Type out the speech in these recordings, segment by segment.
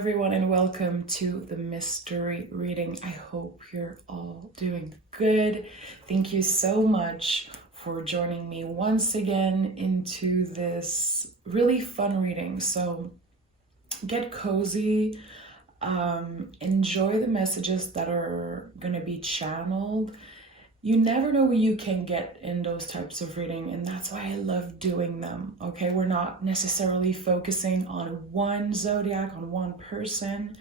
everyone, and welcome to the mystery reading. I hope you're all doing good. Thank you so much for joining me once again into this really fun reading. So get cozy, enjoy the messages that are going to be channeled. You never know what you can get in those types of reading, and that's why I love doing them. Okay, we're not necessarily focusing on one zodiac, on one person.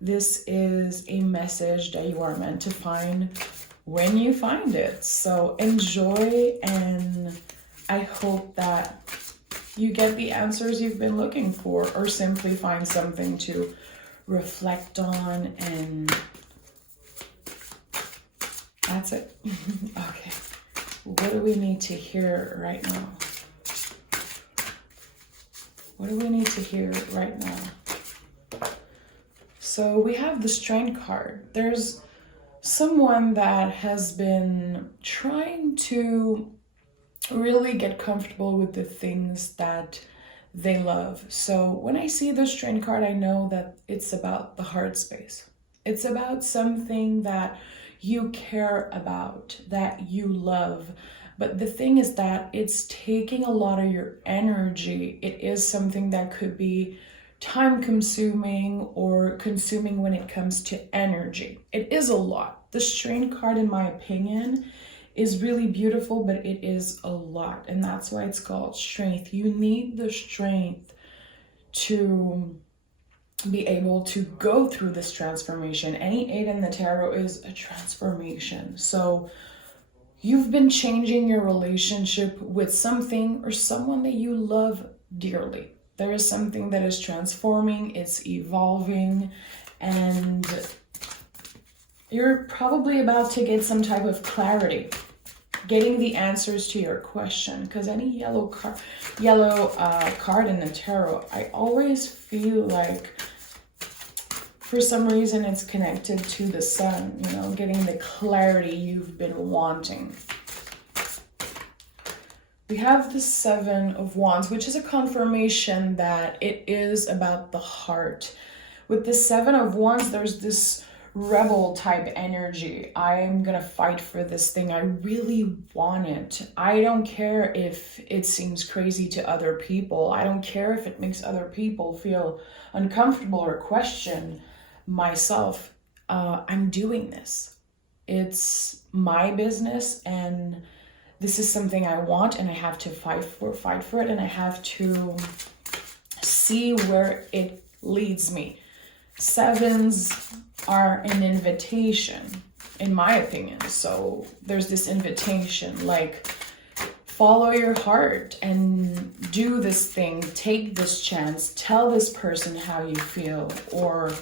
This is a message that you are meant to find when you find it. So enjoy, and I hope that you get the answers you've been looking for, or simply find something to reflect on, and that's it. Okay, what do we need to hear right now? What do we need to hear right now? So we have the Strength card. There's someone that has been trying to really get comfortable with the things that they love. So when I see the Strength card, I know that it's about the heart space. It's about something that you care about, that you love. But the thing is that it's taking a lot of your energy. It is something that could be time consuming or consuming when it comes to energy. It is a lot. The Strength card, in my opinion, is really beautiful, but it is a lot. And that's why it's called strength. You need the strength to be able to go through this transformation. Any 8 in the tarot is a transformation. So you've been changing your relationship with something or someone that you love dearly. There is something that is transforming, it's evolving, and you're probably about to get some type of clarity, getting the answers to your question. Because any yellow card in the tarot, I always feel like for some reason it's connected to the sun, you know, getting the clarity you've been wanting. We have the 7 of Wands, which is a confirmation that it is about the heart. With the 7 of Wands, there's this rebel type energy. I'm gonna fight for this thing. I really want it. I don't care if it seems crazy to other people. I don't care if it makes other people feel uncomfortable or question myself. I'm doing this. It's my business, and this is something I want, and I have to fight for it, and I have to see where it leads me. 7s are an invitation, in my opinion. So there's this invitation, like, follow your heart and do this thing, take this chance, tell this person how you feel, or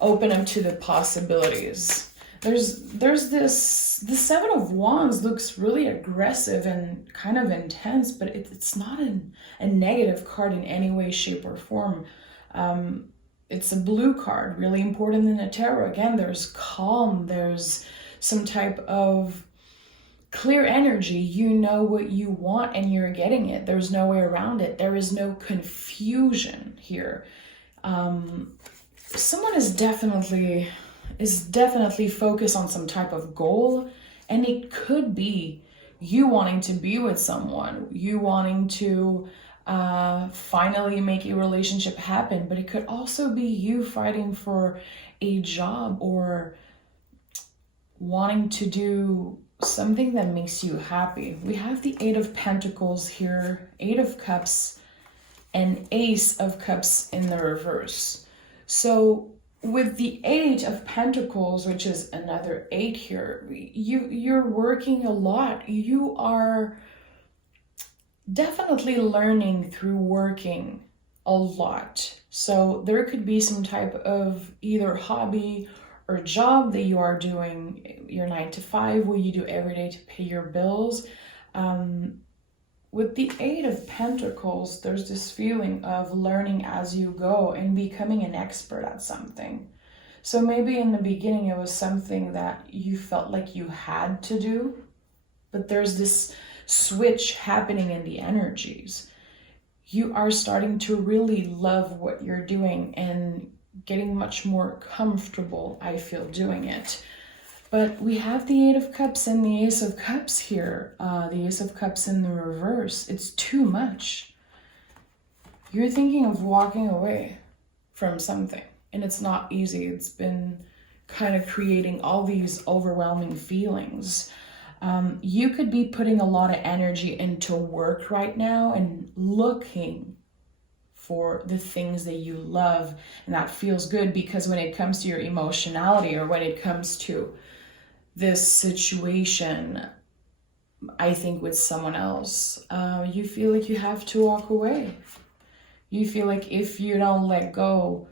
open up to the possibilities. There's this, the 7 of Wands looks really aggressive and kind of intense, but it's not a negative card in any way, shape, or form. It's a blue card, really important in the tarot. Again, there's calm, there's some type of clear energy. You know what you want and you're getting it. There's no way around it. There is no confusion here. Someone is definitely focused on some type of goal, and it could be you wanting to be with someone, you wanting to finally make a relationship happen, but it could also be you fighting for a job or wanting to do something that makes you happy. We have the 8 of Pentacles here, 8 of Cups, and Ace of Cups in the reverse. So with the 8 of Pentacles, which is another 8 here, you're working a lot. You are definitely learning through working a lot. So there could be some type of either hobby or job that you are doing, your 9 to 5, what you do every day to pay your bills. With the 8 of Pentacles, there's this feeling of learning as you go and becoming an expert at something. So maybe in the beginning it was something that you felt like you had to do, but there's this switch happening in the energies. You are starting to really love what you're doing, and getting much more comfortable, I feel, doing it. But we have the Eight of Cups and the Ace of Cups here. The Ace of Cups in the reverse. It's too much. You're thinking of walking away from something. And it's not easy. It's been kind of creating all these overwhelming feelings. You could be putting a lot of energy into work right now and looking for the things that you love. And that feels good, because when it comes to your emotionality, or when it comes to this situation, I think with someone else, you feel like you have to walk away. You feel like if you don't let go,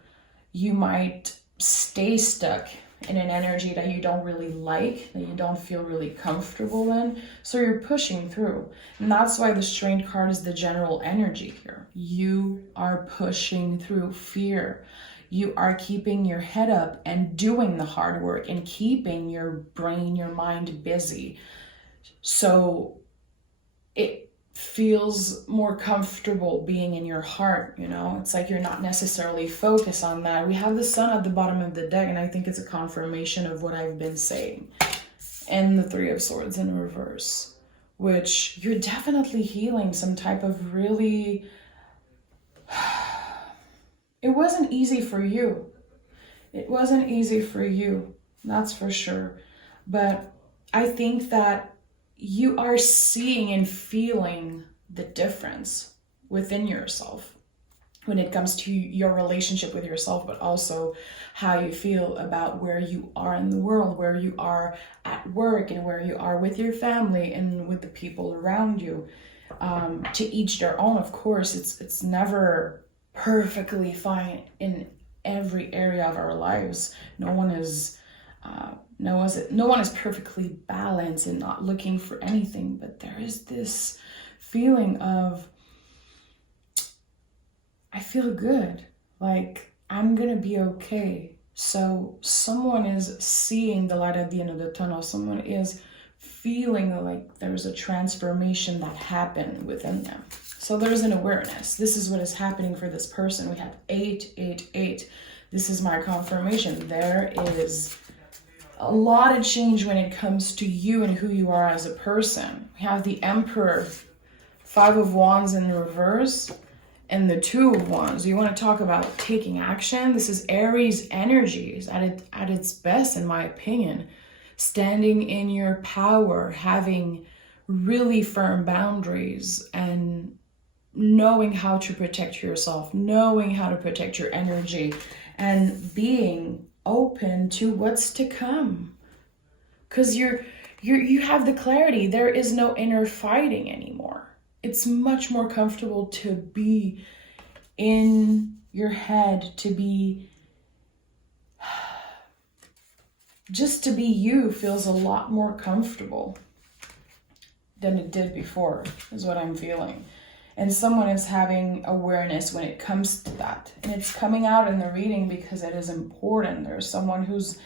you might stay stuck in an energy that you don't really like, that you don't feel really comfortable in. So you're pushing through. And that's why the Strength card is the general energy here. You are pushing through fear. You are keeping your head up and doing the hard work and keeping your brain, your mind busy. So it feels more comfortable being in your heart, you know? It's like you're not necessarily focused on that. We have the Sun at the bottom of the deck, and I think it's a confirmation of what I've been saying. And the Three of Swords in reverse, which you're definitely healing some type of really... It wasn't easy for you. It wasn't easy for you, that's for sure. But I think that you are seeing and feeling the difference within yourself when it comes to your relationship with yourself, but also how you feel about where you are in the world, where you are at work, and where you are with your family and with the people around you. To each their own, of course. It's never perfectly fine in every area of our lives. No one is perfectly balanced and not looking for anything, but there is this feeling of, I feel good, like I'm gonna be okay. So someone is seeing the light at the end of the tunnel. Someone is feeling like there's a transformation that happened within them. So there's an awareness. This is what is happening for this person. We have 888. This is my confirmation. There is a lot of change when it comes to you and who you are as a person. We have the Emperor, Five of Wands in reverse, and the Two of Wands. You want to talk about taking action? This is Aries energy at its best, in my opinion. Standing in your power, having really firm boundaries, and knowing how to protect yourself, knowing how to protect your energy, and being open to what's to come. Because you have the clarity. There is no inner fighting anymore. It's much more comfortable to be in your head, to be... Just to be you feels a lot more comfortable than it did before, is what I'm feeling. And someone is having awareness when it comes to that. And it's coming out in the reading because it is important. There's someone who's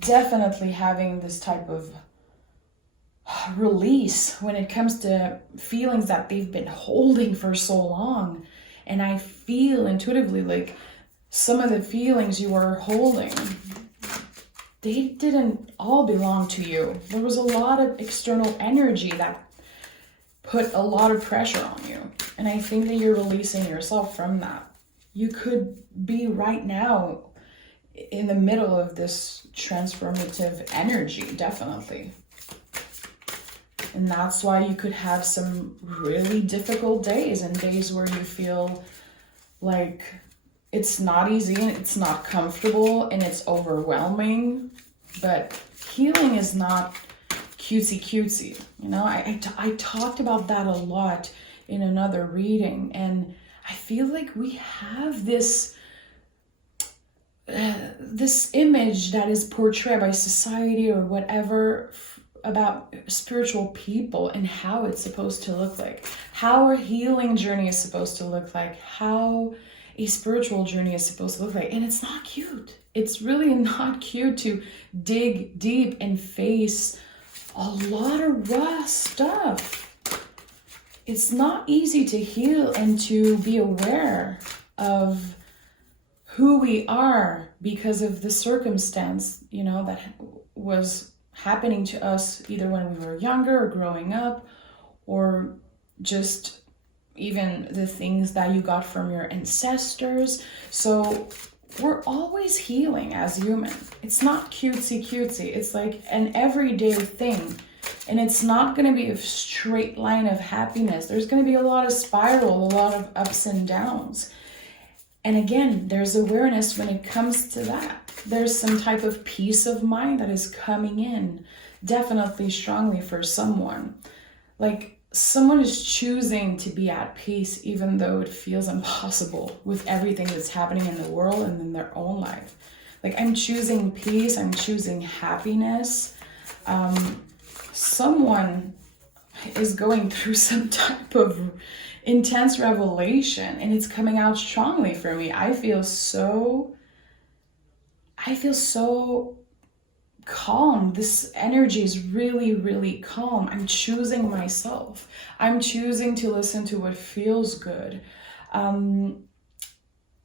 definitely having this type of release when it comes to feelings that they've been holding for so long. And I feel intuitively like some of the feelings you were holding, they didn't all belong to you. There was a lot of external energy that put a lot of pressure on you. And I think that you're releasing yourself from that. You could be right now in the middle of this transformative energy, definitely. And that's why you could have some really difficult days, and days where you feel like it's not easy and it's not comfortable and it's overwhelming. But healing is not cutesy. You know, I talked about that a lot in another reading, and I feel like we have this image that is portrayed by society or whatever about spiritual people and how it's supposed to look like, how a healing journey is supposed to look like, how a spiritual journey is supposed to look like. And it's not cute. It's really not cute to dig deep and face a lot of raw stuff. It's not easy to heal and to be aware of who we are because of the circumstance, you know, that was happening to us either when we were younger or growing up, or just even the things that you got from your ancestors. So we're always healing as human. It's not cutesy. It's like an everyday thing. And it's not going to be a straight line of happiness. There's going to be a lot of spiral, a lot of ups and downs. And again, there's awareness when it comes to that. There's some type of peace of mind that is coming in, definitely strongly for someone. Like someone is choosing to be at peace, even though it feels impossible with everything that's happening in the world and in their own life. Like, I'm choosing peace, I'm choosing happiness. Someone is going through some type of intense revelation, and it's coming out strongly for me. I feel so calm. This energy is really, really calm. I'm choosing myself. I'm choosing to listen to what feels good.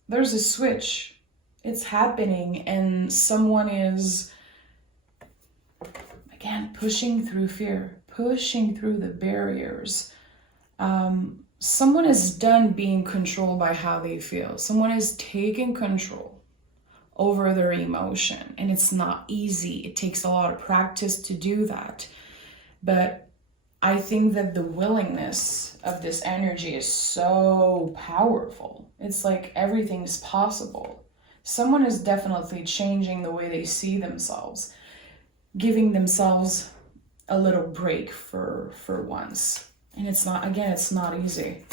There's a switch. It's happening, and someone is, again, pushing through fear, pushing through the barriers. Someone is done being controlled by how they feel. Someone is taking control over their emotion, and it's not easy. It takes a lot of practice to do that. But I think that the willingness of this energy is so powerful. It's like everything's possible. Someone is definitely changing the way they see themselves, giving themselves a little break for once. And it's not easy.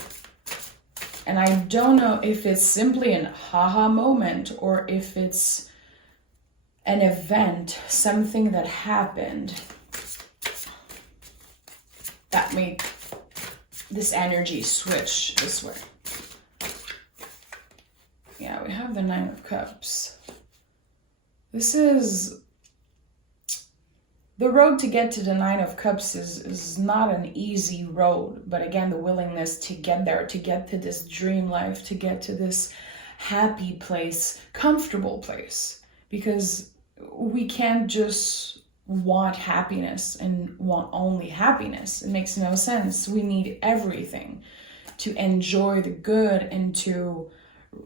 And I don't know if it's simply an haha moment or if it's an event, something that happened that made this energy switch this way. Yeah, we have the Nine of Cups. This is the road to get to the Nine of Cups is not an easy road, but again, the willingness to get there, to get to this dream life, to get to this happy place, comfortable place, because we can't just want happiness and want only happiness. It makes no sense. We need everything to enjoy the good and to,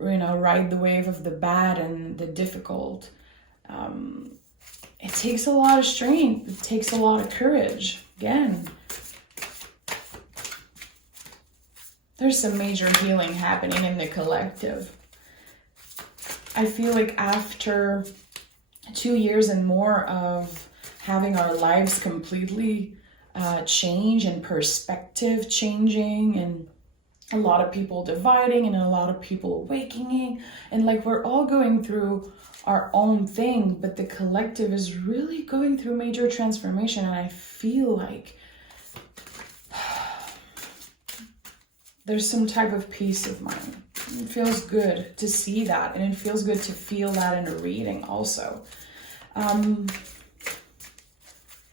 ride the wave of the bad and the difficult. It takes a lot of strength. It takes a lot of courage. Again, there's some major healing happening in the collective. I feel like after 2 years and more of having our lives completely change and perspective changing, and a lot of people dividing and a lot of people awakening, and like we're all going through our own thing, but the collective is really going through major transformation. And I feel like there's some type of peace of mind. It feels good to see that, and it feels good to feel that in a reading also.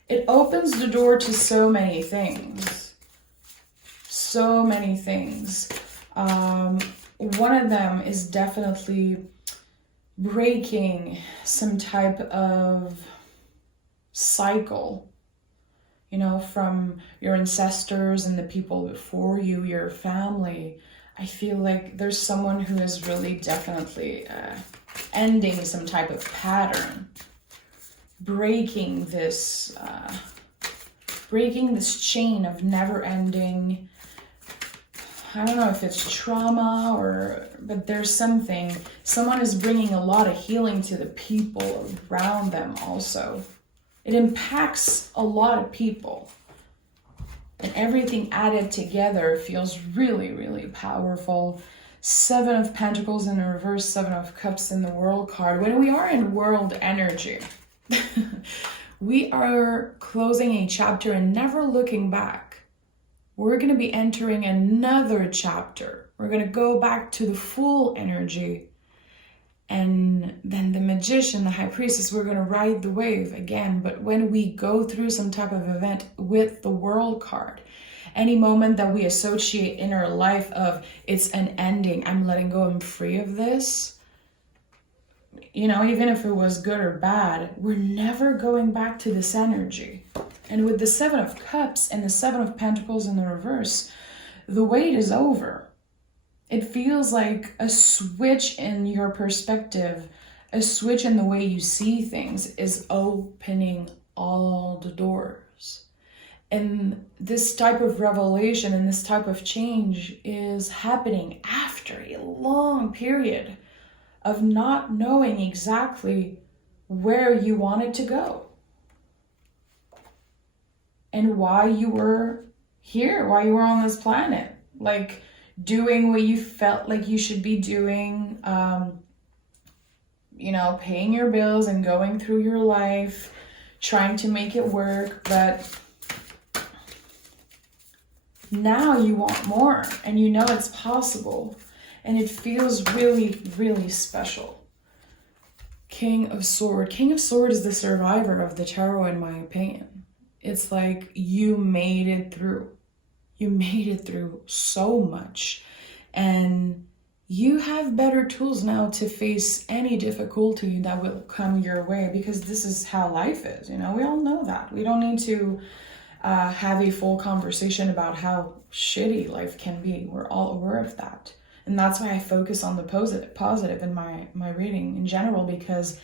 It opens the door to so many things. So many things. One of them is definitely breaking some type of cycle, from your ancestors and the people before you, your family. I feel like there's someone who is really definitely ending some type of pattern, breaking this chain of never-ending, I don't know if it's trauma but there's something. Someone is bringing a lot of healing to the people around them also. It impacts a lot of people. And everything added together feels really, really powerful. 7 of Pentacles in the reverse, 7 of Cups in the World card. When we are in world energy, we are closing a chapter and never looking back. We're going to be entering another chapter. We're going to go back to the full energy. And then the Magician, the High Priestess, we're going to ride the wave again. But when we go through some type of event with the World card, any moment that we associate in our life of it's an ending, I'm letting go, I'm free of this, you know, even if it was good or bad, we're never going back to this energy. And with the Seven of Cups and the Seven of Pentacles in the reverse, the wait is over. It feels like a switch in your perspective, a switch in the way you see things is opening all the doors. And this type of revelation and this type of change is happening after a long period of not knowing exactly where you wanted to go and why you were here, why you were on this planet, like doing what you felt like you should be doing, you know, paying your bills and going through your life, trying to make it work, but now you want more and you know it's possible and it feels really, really special. King of Swords. King of Swords is the survivor of the tarot, in my opinion. It's like you made it through. You made it through so much. And you have better tools now to face any difficulty that will come your way, because this is how life is. You know, we all know that. We don't need to have a full conversation about how shitty life can be. We're all aware of that. And that's why I focus on the positive in my reading in general, because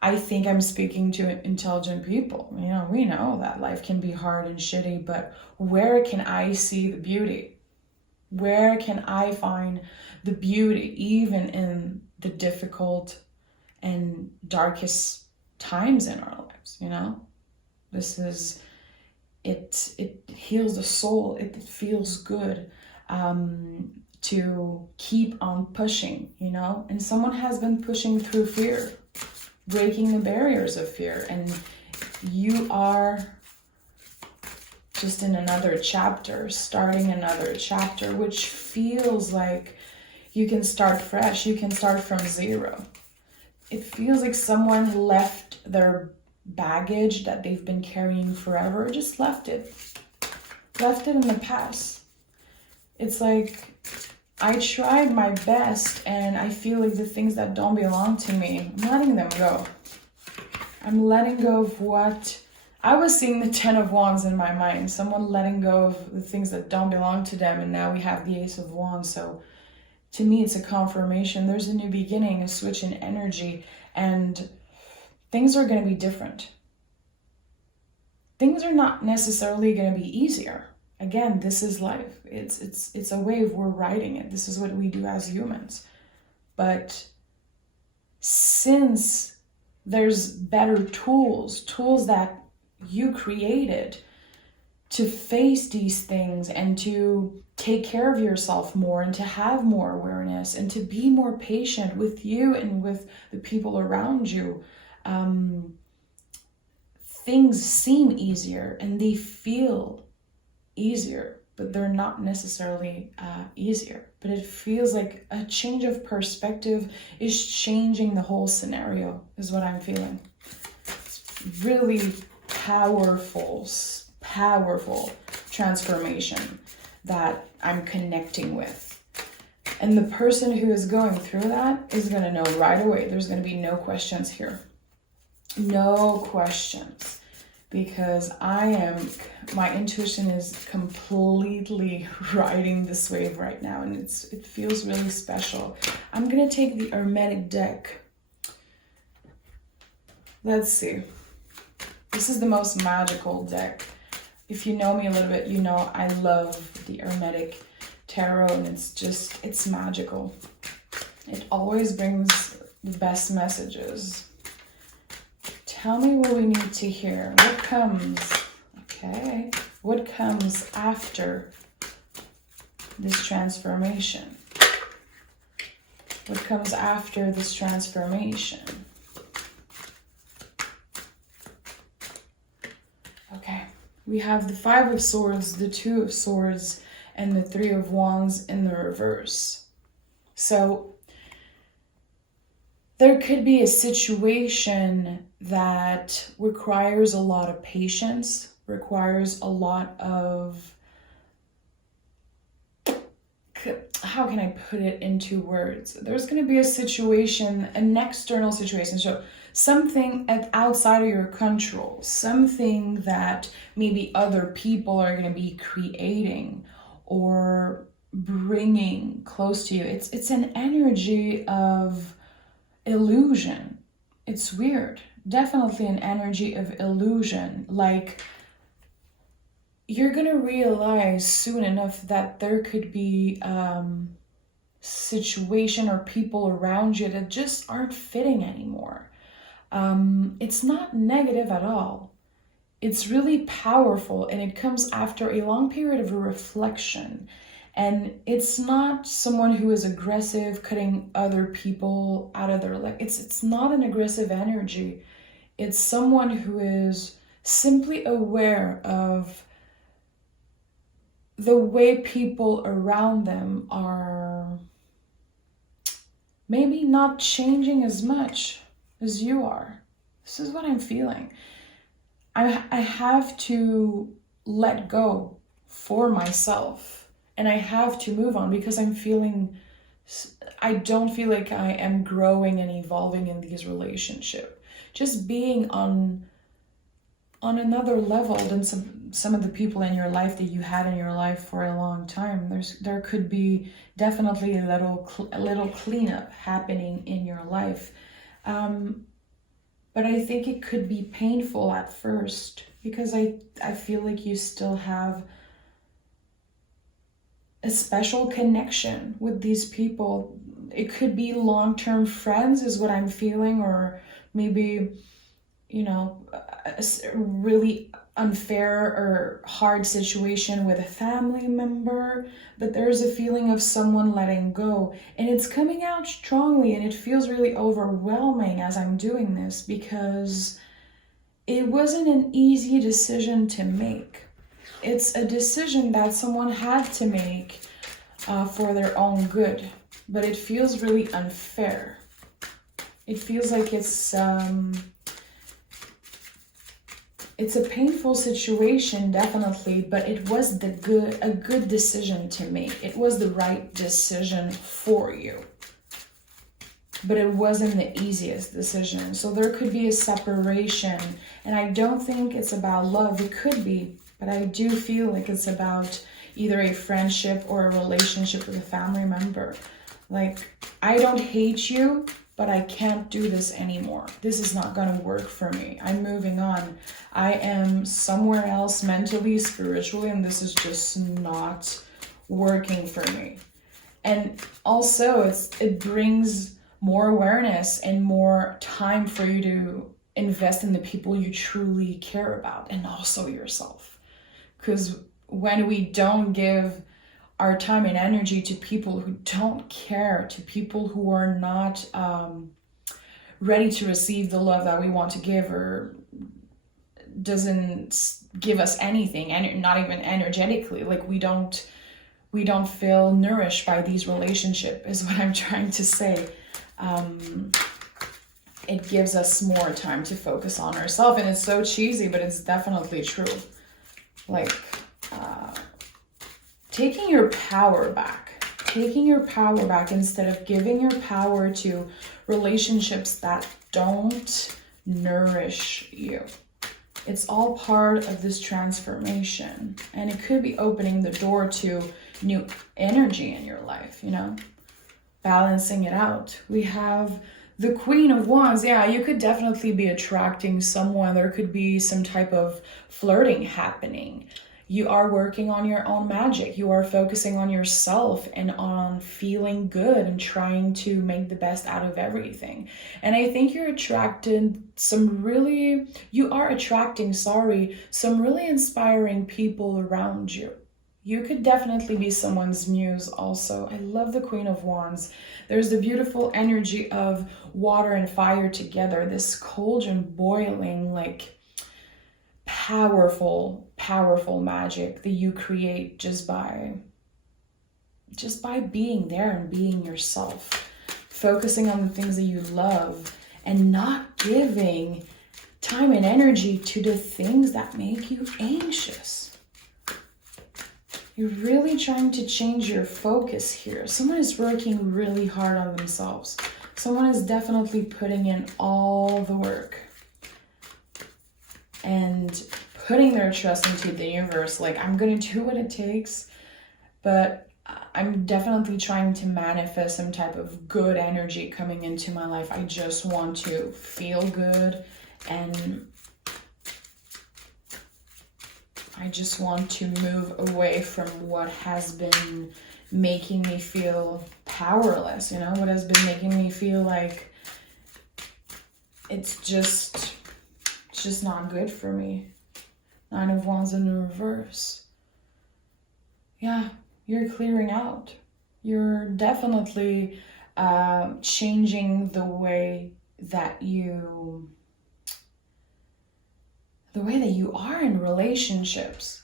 I think I'm speaking to intelligent people. You know, we know that life can be hard and shitty, but where can I see the beauty? Where can I find the beauty even in the difficult and darkest times in our lives, you know? This is, it heals the soul. It feels good to keep on pushing, you know? And someone has been pushing through fear, breaking the barriers of fear, and you are just in another chapter, starting another chapter, which feels like you can start fresh, you can start from zero. It feels like someone left their baggage that they've been carrying forever, just left it in the past. It's like, I tried my best and I feel like the things that don't belong to me, I'm letting them go. I'm letting go of what, I was seeing the 10 of Wands in my mind, someone letting go of the things that don't belong to them, and now we have the Ace of Wands. So to me, it's a confirmation. There's a new beginning, a switch in energy, and things are going to be different. Things are not necessarily going to be easier. Again, this is life. It's a wave. We're riding it. This is what we do as humans. But since there's better tools that you created to face these things and to take care of yourself more and to have more awareness and to be more patient with you and with the people around you, things seem easier and they feel easier, but they're not necessarily easier. But it feels like a change of perspective is changing the whole scenario, is what I'm feeling. It's really powerful transformation that I'm connecting with. And the person who is going through that is going to know right away. There's going to be no questions here. No questions. Because my intuition is completely riding this wave right now, and it feels really special. I'm going to take the Hermetic deck. Let's see. This is the most magical deck. If you know me a little bit, you know I love the Hermetic tarot, and it's magical. It always brings the best messages. Tell me what we need to hear. What comes? Okay. What comes after this transformation? What comes after this transformation? Okay. We have the Five of Swords, the Two of Swords, and the Three of Wands in the reverse. So there could be a situation that requires a lot of patience, requires a lot of how can I put it into words? There's going to be a situation, an external situation. So something outside of your control, something that maybe other people are going to be creating or bringing close to you. It's an energy of illusion. It's weird. Definitely an energy of illusion. Like, you're gonna realize soon enough that there could be situation or people around you that just aren't fitting anymore. It's not negative at all. It's really powerful, and it comes after a long period of reflection. And it's not someone who is aggressive, cutting other people out of their life. It's not an aggressive energy. It's someone who is simply aware of the way people around them are maybe not changing as much as you are. This is what I'm feeling. I have to let go for myself, and I have to move on because I don't feel like I am growing and evolving in these relationships. Just being on another level than some of the people in your life that you had in your life for a long time. There could be definitely a little cleanup happening in your life. But I think it could be painful at first because I feel like you still have a special connection with these people. It could be long-term friends is what I'm feeling, or maybe, a really unfair or hard situation with a family member, but there's a feeling of someone letting go, and it's coming out strongly, and it feels really overwhelming as I'm doing this because it wasn't an easy decision to make. It's a decision that someone had to make for their own good, but it feels really unfair. It feels like it's a painful situation, definitely, but it was a good decision to make. It was the right decision for you. But it wasn't the easiest decision. So there could be a separation. And I don't think it's about love. It could be. But I do feel like it's about either a friendship or a relationship with a family member. Like, I don't hate you, but I can't do this anymore. This is not going to work for me. I'm moving on. I am somewhere else mentally, spiritually, and this is just not working for me. And also, it brings more awareness and more time for you to invest in the people you truly care about, and also yourself. Because when we don't give our time and energy to people who don't care, to people who are not ready to receive the love that we want to give, or doesn't give us anything, and not even energetically, like we don't feel nourished by these relationships, is what I'm trying to say. It gives us more time to focus on ourselves, and it's so cheesy, but it's definitely true. Like, taking your power back instead of giving your power to relationships that don't nourish you. It's all part of this transformation, and it could be opening the door to new energy in your life, balancing it out. We have the Queen of Wands. Yeah, you could definitely be attracting someone. There could be some type of flirting happening. You are working on your own magic. You are focusing on yourself and on feeling good and trying to make the best out of everything. And I think you're attracting some really inspiring people around you. You could definitely be someone's muse also. I love the Queen of Wands. There's the beautiful energy of water and fire together, this cauldron boiling, like powerful magic that you create just by being there and being yourself, focusing on the things that you love and not giving time and energy to the things that make you anxious. You're really trying to change your focus here. Someone is working really hard on themselves. Someone is definitely putting in all the work and putting their trust into the universe. Like, I'm going to do what it takes, but I'm definitely trying to manifest some type of good energy coming into my life. I just want to feel good, and I just want to move away from what has been making me feel powerless, you know, what has been making me feel like it's just not good for me. 9 of Wands in the reverse. Yeah, you're clearing out. You're definitely changing the way that you are in relationships.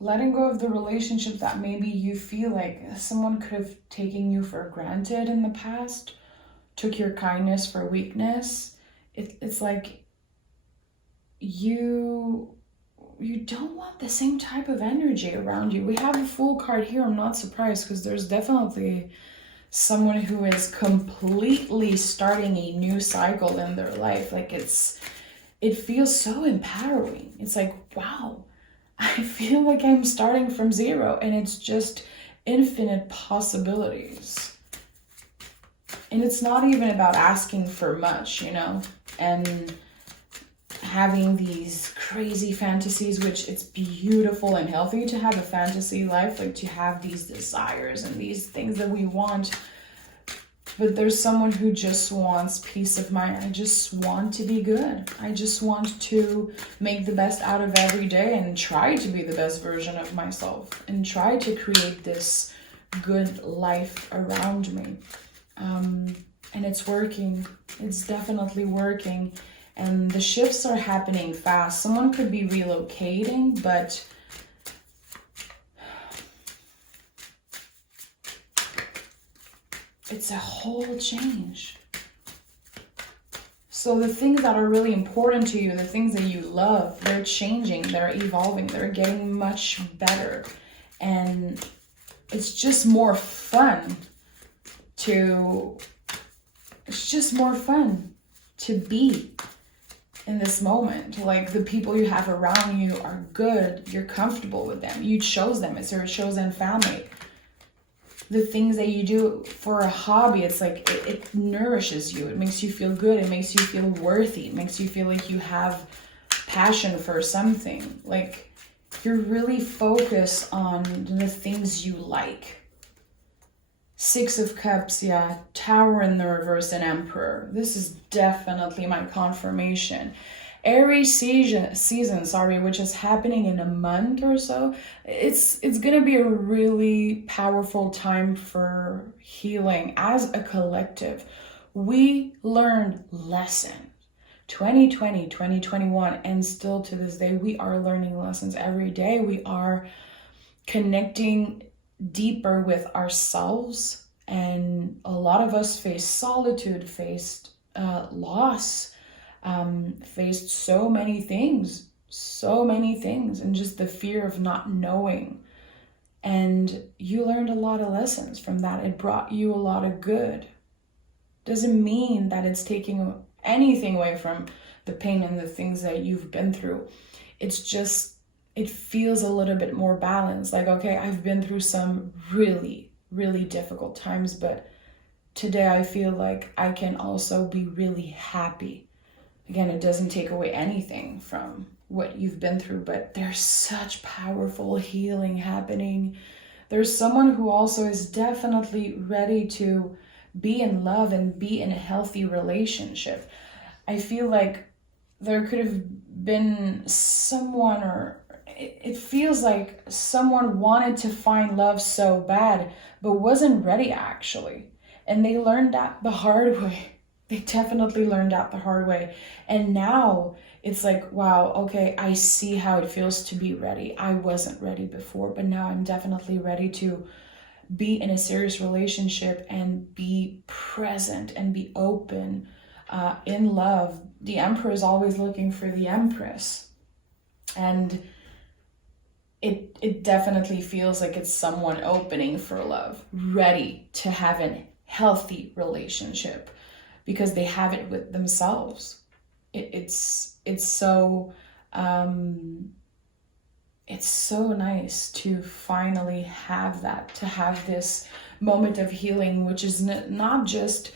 Letting go of the relationship that maybe you feel like someone could have taken you for granted in the past, took your kindness for weakness. It's like you don't want the same type of energy around you. We have a Fool card here. I'm not surprised, because there's definitely someone who is completely starting a new cycle in their life. Like, it feels so empowering. It's like, wow, I feel like I'm starting from zero, and it's just infinite possibilities. And it's not even about asking for much, you know, and having these crazy fantasies, which it's beautiful and healthy to have a fantasy life, like to have these desires and these things that we want. But there's someone who just wants peace of mind. I just want to be good. I just want to make the best out of every day and try to be the best version of myself and try to create this good life around me. And it's working. It's definitely working. And the shifts are happening fast. Someone could be relocating, but it's a whole change. So the things that are really important to you, the things that you love, they're changing, they're evolving, they're getting much better. And it's just more fun to be in this moment. Like, the people you have around you are good, you're comfortable with them, you chose them, it's your chosen family. The things that you do for a hobby, it's like it nourishes you, it makes you feel good, it makes you feel worthy, it makes you feel like you have passion for something. Like, you're really focused on the things you like. 6 of Cups, yeah, Tower in the reverse, and Emperor. This is definitely my confirmation. Aries season, which is happening in a month or so. It's gonna be a really powerful time for healing as a collective. We learned lessons. 2020, 2021, and still to this day, we are learning lessons every day. We are connecting deeper with ourselves, and a lot of us faced solitude, faced loss, faced so many things, and just the fear of not knowing. And you learned a lot of lessons from that. It brought you a lot of good. Doesn't mean that it's taking anything away from the pain and the things that you've been through. It's just, it feels a little bit more balanced. Like, okay, I've been through some really, really difficult times, but today I feel like I can also be really happy. Again, it doesn't take away anything from what you've been through, but there's such powerful healing happening. There's someone who also is definitely ready to be in love and be in a healthy relationship. I feel like there could have been someone, or it feels like someone wanted to find love so bad, but wasn't ready actually. And they learned that the hard way. They definitely learned that the hard way. And now it's like, wow, okay, I see how it feels to be ready. I wasn't ready before, but now I'm definitely ready to be in a serious relationship and be present and be open, in love. The Emperor is always looking for the Empress. And it definitely feels like it's someone opening for love, ready to have a healthy relationship because they have it with themselves. It's so it's so nice to finally have that, to have this moment of healing, which is not just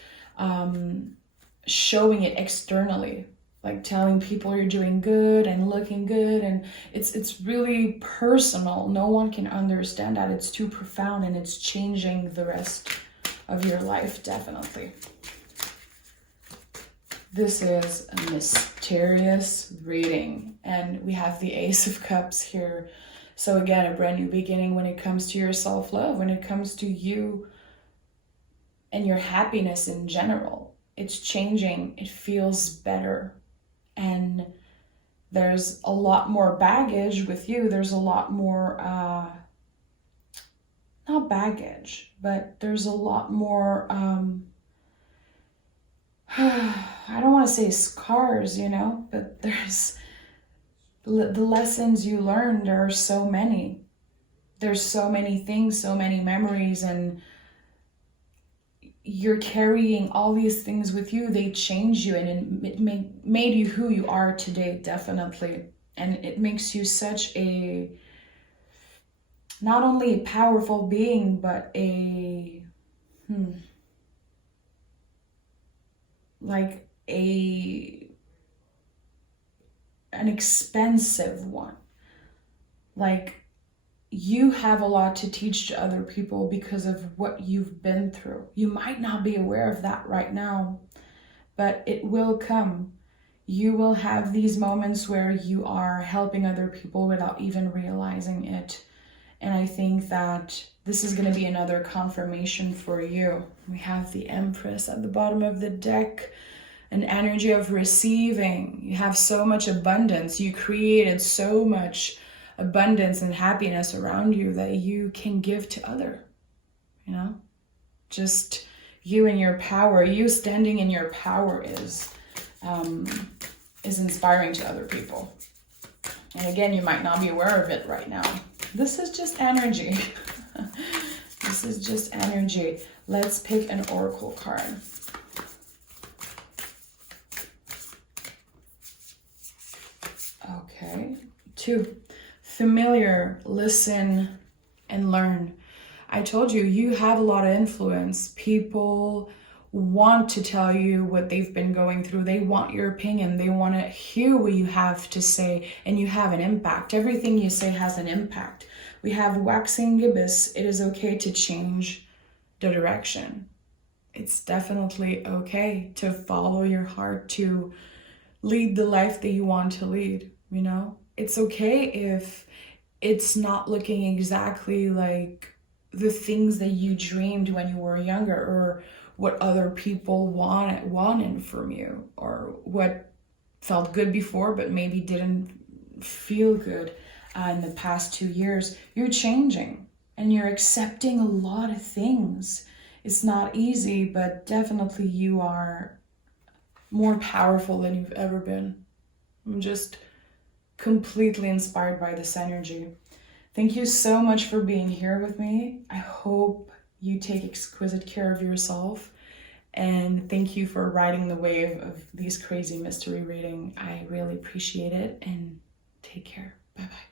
showing it externally, like telling people you're doing good and looking good, and it's really personal. No one can understand that. It's too profound, and it's changing the rest of your life, definitely. This is a mysterious reading, and we have the Ace of Cups here. So again, a brand new beginning when it comes to your self-love, when it comes to you and your happiness in general. It's changing, it feels better, and there's a lot more baggage with you. There's a lot more, not baggage, but there's a lot more, I don't want to say scars, you know, but there's the lessons you learned. There are so many. There's so many things, so many memories, and you're carrying all these things with you. They change you, and it made you who you are today, definitely. And it makes you such a, not only a powerful being, but a, like an expensive one. Like, you have a lot to teach to other people because of what you've been through. You might not be aware of that right now, but it will come. You will have these moments where you are helping other people without even realizing it. And I think that this is going to be another confirmation for you. We have the Empress at the bottom of the deck, an energy of receiving. You have so much abundance. You created so much abundance and happiness around you that you can give to other, you know? Just you and your power, you standing in your power is inspiring to other people. And again, you might not be aware of it right now. This is just energy. This is just energy. Let's pick an oracle card. Okay. 2. Familiar, listen, and learn. I told you, you have a lot of influence. People want to tell you what they've been going through. They want your opinion. They want to hear what you have to say, and you have an impact. Everything you say has an impact. We have waxing gibbous. It is okay to change the direction. It's definitely okay to follow your heart, to lead the life that you want to lead, you know? It's okay if it's not looking exactly like the things that you dreamed when you were younger, or what other people wanted from you, or what felt good before but maybe didn't feel good in the past 2 years. You're changing and you're accepting a lot of things. It's not easy, but definitely you are more powerful than you've ever been. I'm just completely inspired by this energy. Thank you so much for being here with me. I hope you take exquisite care of yourself, and thank you for riding the wave of these crazy mystery reading. I really appreciate it, and take care. Bye-bye.